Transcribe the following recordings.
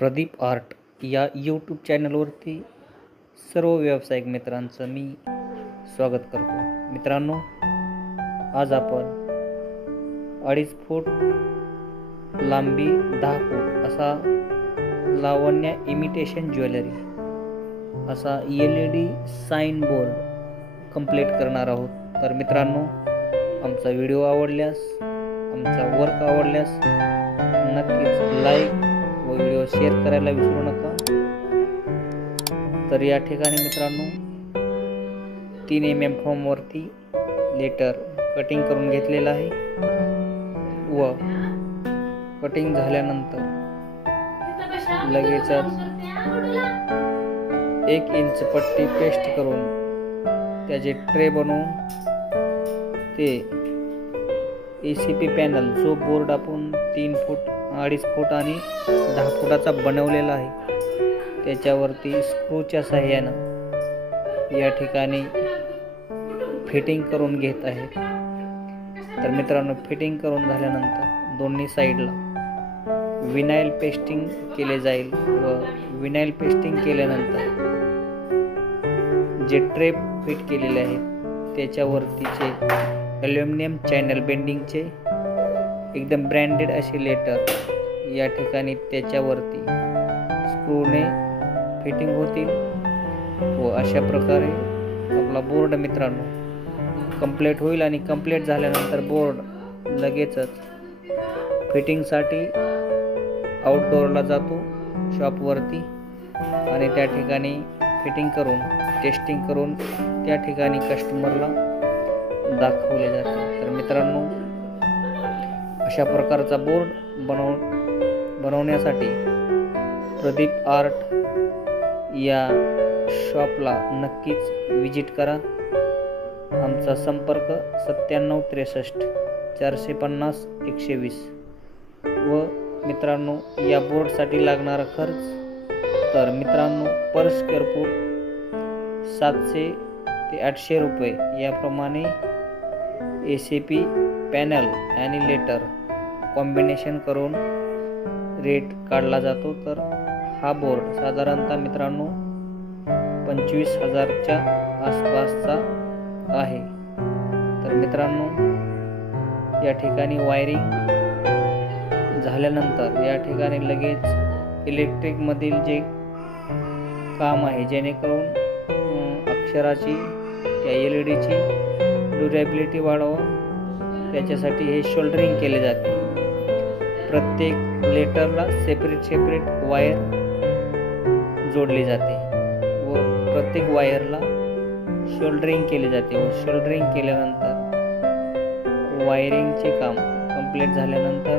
Pradeep art या YouTube चॅनलवरती सर्व व्यावसायिक मित्रांचं मी स्वागत करतो। मित्रांनो, आज आपण 2.5 फूट लांबी 10 फूट असा लावण्य इमिटेशन ज्वेलरी असा LED साइन बोर्ड कंप्लीट करणार आहोत। तर मित्रांनो, आमचा व्हिडिओ आवडल्यास, आमचा वर्क आवडल्यास नक्कीच लाईक व व्हिडिओ शेअर करायला विसरू नका। तर या ठिकाणी मित्रांनो 3 mm फॉर्म वरती लेटर कटिंग करून घेतलेला आहे व कटिंग झाल्यानंतर लगेचच 1 इंच पट्टी पेस्ट करून त्याचे ट्रे बनवून ते ACP पॅनल जो बोर्ड आपण 3 फूट 2.5 फूट आणि 10 फुटाचा बनवलेला आहे त्याच्यावरती स्क्रूच्या सहाय्याने या ठिकाणी फिटिंग करून घेत आहेत। तर मित्रांनो, फिटिंग करून झाल्यानंतर दोन्ही साइडला विनाइल पेस्टिंग केले जाईल व विनाइल पेस्टिंग केल्यानंतर जे ट्रे फिट केलेले आहेत त्याच्यावरतीचे ॲल्युमिनियम चॅनल बेंडिंगचे एकदम ब्रँडेड असे लेटर या ठिकाणी त्याच्यावरती स्क्रूने फिटिंग होतील व अशा प्रकारे आपला बोर्ड मित्रांनो कंप्लीट होईल। आणि कंप्लीट झाल्यानंतर बोर्ड लगेचच फिटिंगसाठी आउटडोअरला जातो शॉपवरती आणि त्या ठिकाणी फिटिंग करून टेस्टिंग करून त्या ठिकाणी कस्टमरला दाखवले जाते। तर मित्रांनो, अशा प्रकारचा बोर्ड बनवण्यासाठी प्रदीप आर्ट या शॉपला नक्कीच विजिट करा। आमचा संपर्क 9763 450 120 व मित्रांनो, या बोर्डसाठी लागणारा खर्च तर मित्रांनो पर स्क्वेअर फूट 700 ते 800 रुपये याप्रमाणे ACP पॅनल आणि लेटर कॉम्बिनेशन करून रेट काढला जातो। तर हा बोर्ड साधारणतः मित्रांनो 25,000च्या आसपासचा आहे। तर मित्रांनो, या ठिकाणी वायरिंग झाल्यानंतर या ठिकाणी लगेच इलेक्ट्रिक मधील जे काम आहे जेणेकरून अक्षराची त्या LEDची ड्युरेबिलिटी वाढवा त्याच्यासाठी हे शोल्डरिंग केले जाते। प्रत्येक लेटरला सेपरेट वायर जोडली जाते व प्रत्येक वायरला शोल्डरिंग केले जाते व शोल्डरिंग केल्यानंतर वायरिंगचे काम कंप्लीट झाल्यानंतर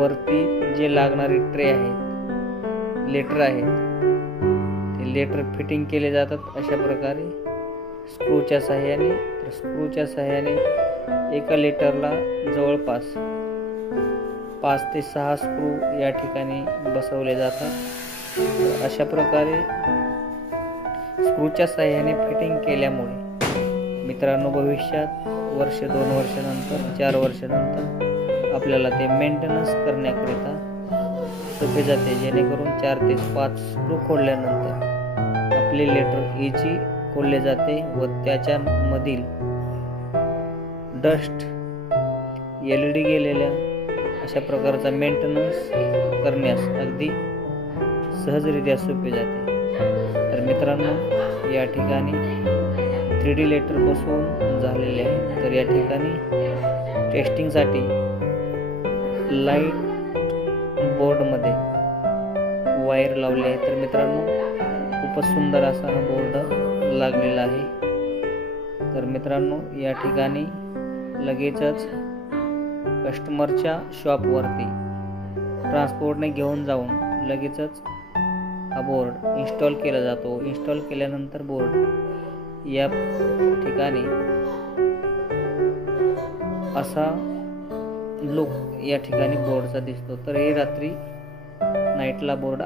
वरती जे लागणारे ट्रे आहेत लेटर आहेत ते लेटर फिटिंग केले जातात अशा प्रकारे स्क्रूच्या सहाय्याने। तर स्क्रूच्या सहाय्याने एका लेटरला जवळपास 5 ते 6 स्क्रू या ठिकाणी बसवले जातात। अशा प्रकारे स्क्रूच्या सहाय्याने फिटिंग केल्यामुळे मित्रांनो भविष्यात वर्ष 2 वर्षानंतर 4 वर्षानंतर आपल्याला ते मेंटेनन्स करण्याकरिता सोपे जाते, जेणेकरून 4 ते 5 स्क्रू खोलल्यानंतर आपले लेटर इझी खोलले जाते व त्याच्यामधील डस्ट LED गेलेल्या अशा प्रकारचा मेंटेनन्स करण्यास अगदी सहजरित्या सोपे जाते। तर मित्रांनो, या ठिकाणी 3D लेटर बसवून झालेले आहे। तर या ठिकाणी टेस्टिंगसाठी लाईट बोर्डमध्ये वायर लावले आहे। तर मित्रांनो, खूपच सुंदर असा हा बोर्ड लागलेला आहे। तर मित्रांनो, या ठिकाणी लगेचच कस्टमरच्या शॉपवरती ट्रान्सपोर्टने घेऊन जाऊन लगेचच हा बोर्ड इन्स्टॉल केला जातो। इन्स्टॉल केल्यानंतर बोर्ड या ठिकाणी असा लुक या ठिकाणी बोर्डचा दिसतो। तर हे रात्री नाईटला बोर्ड